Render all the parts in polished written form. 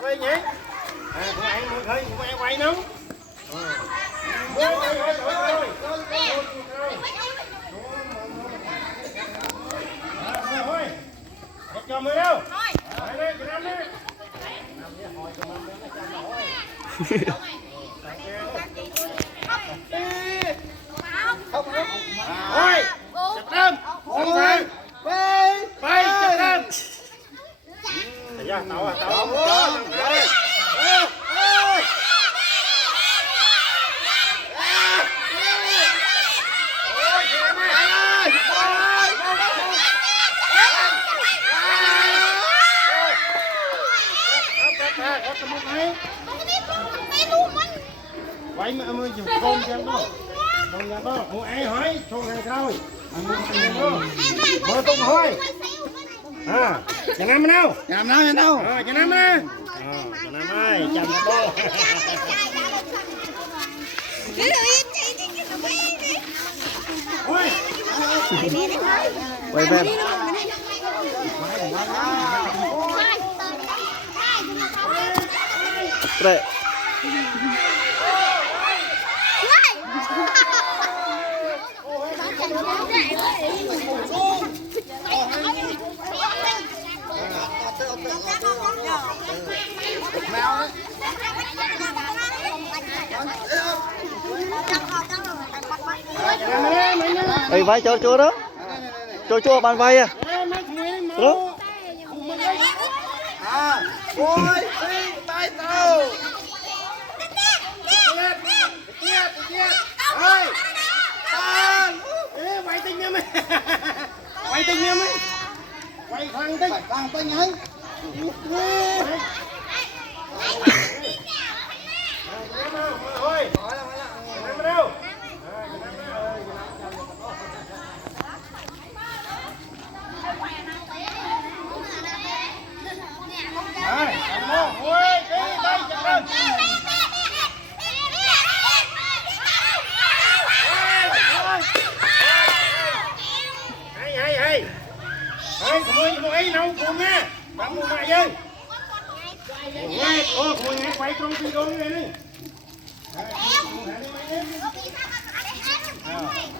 quay nhỉ của anh muốn thấy của em quay nóng cho mới đâu thôi chặt đâm không phải bay chặt đâm thấy chưa tàu à tàu quay mà mới dùng con cho nó con nhà đó mua ai hỏi số này thôi mở tung thôi à nhà nam đâu nhà nam đâu nhà nam nè nhà nam ơi chăm nó quay về Tre. Ê vai cho chua đó. Cho chua bàn vai à. Đó. À, ôi, tay tao. Ơi. Ê, quay tinh nha mày. Quay tinh nha mày. Quay thằng tinh. Thằng tinh ấy. Thôi. Làm đâu? Hãy nấu cùng nha, bạn mua mại ơi. Ô, ngồi ngay quay trong video này đi.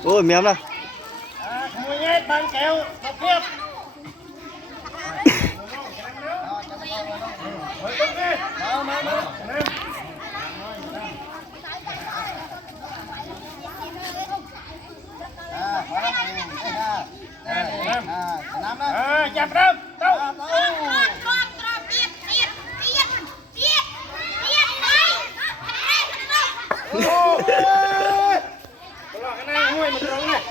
Ôi mềm nào. Ngồi ngay bàn kẹo, đọc tiếp. Mời tốt đi. Chặt đâu đâu cái này nguôi một trống này